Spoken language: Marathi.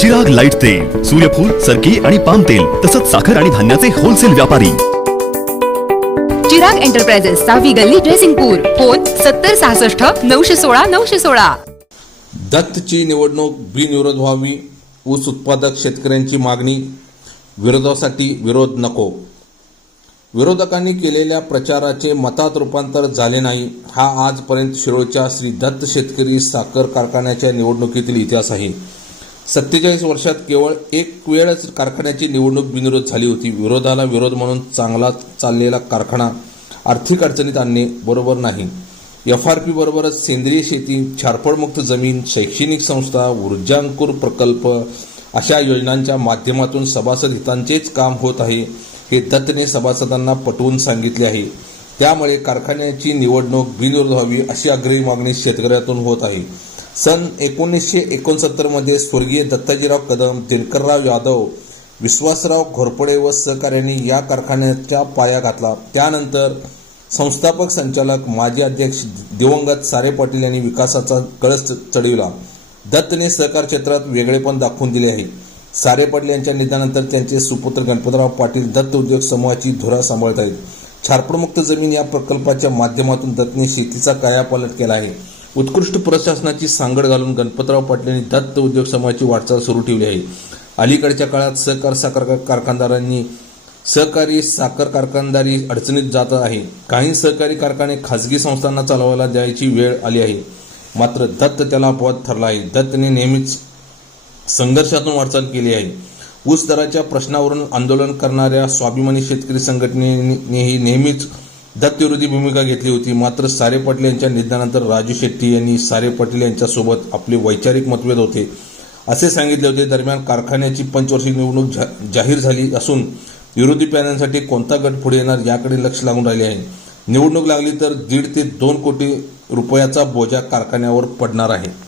चिराग लाइट तेल सूर्यफूल सरकी आणि पाम तेल तसंच साखर आणि धान्याचे होलसेल व्यापारी. चिराग एंटरप्राइजेस सहावी गल्ली ड्रेसिंगपूर फोन सत्तर सहासष्ट नऊशे सोळा नऊशे सोळा. दत्तची निवडणूक बिनविरोध व्हावी ऊस उत्पादक शेतकऱ्यांची मागणी विरोधासाठी विरोध नको. विरोधकांनी केलेल्या प्रचाराचे मतात रूपांतर झाले नाही हा आजपर्यंत शिरोळच्या श्री दत्त शेतकरी साखर कारखान्याच्या निवडणुकीतील इतिहास आहे. सत्तेचाळीस वर्षात केवळ एक वेळच कारखान्याची निवडणूक बिनविरोध झाली होती. विरोधाला विरोध म्हणून चांगला चाललेला कारखाना आर्थिक अडचणीत आणणे बरोबर नाही. एफ आर पी बरोबरच सेंद्रिय शेती छारपडमुक्त जमीन शैक्षणिक संस्था ऊर्जांकुर प्रकल्प अशा योजनांच्या माध्यमातून सभासद हितांचेच काम होत आहे. हे दत्तने सभासदांना पटवून सांगितले आहे. त्यामुळे कारखान्याची निवडणूक बिनविरोध व्हावी अशी आग्रही मागणी शेतकऱ्यातून होत आहे. सन एकोणीसशे एकोणसत्तरमध्ये स्वर्गीय दत्ताजीराव कदम दिनकरराव यादव विश्वासराव घोरपडे व सहकार्यांनी या कारखान्याच्या पाया घातला. त्यानंतर संस्थापक संचालक माजी अध्यक्ष दिवंगत सारे पाटील यांनी विकासाचा कळस चढविला. दत्तने सहकार क्षेत्रात वेगळेपण दाखवून दिले आहे. सारे पाटील यांच्या निधनानंतर त्यांचे सुपुत्र गणपतराव पाटील दत्त उद्योग समूहाची धुरा सांभाळत आहेत. छारपडमुक्त जमीन या प्रकल्पाच्या माध्यमातून दत्तने शेतीचा कायापालट केला आहे. उत्कृष्ट प्रशासनाची सांगड घालून गणपतराव पाटील यांनी दत्त उद्योग समूहाची वाटचाल सुरू ठेवली आहे. अलीकडच्या काळात सहकार साखर कारखानदारांनी सहकारी साखर कारखानदारी अडचणीत जात आहे. काही सहकारी कारखाने खासगी संस्थांना चालवायला द्यायची वेळ आली आहे. मात्र दत्त त्याला अपवाद ठरला आहे. दत्तने नेहमीच संघर्षातून वाटचाल केली आहे. ऊस दराच्या प्रश्नावरून आंदोलन करणाऱ्या स्वाभिमानी शेतकरी संघटनेनेही नेहमीच दत्तविरोधी भूमिका घेतली होती. मात्र सारे पाटील यांच्या निधनानंतर राजू शेट्टी यांनी सारे पाटील यांच्यासोबत आपले वैचारिक मतभेद होते. असे सांगितले होते. दरम्यान कारखान्याची पंचवर्षीय निवडणूक जा जाहीर झाली असून विरोधी पॅनलसाठी कोणता गट पुढे येणार याकडे लक्ष लागून राहिले आहे. निवडणूक लागली तर दीड ते दोन कोटी रुपयाचा बोजा कारखान्यावर पडणार आहे.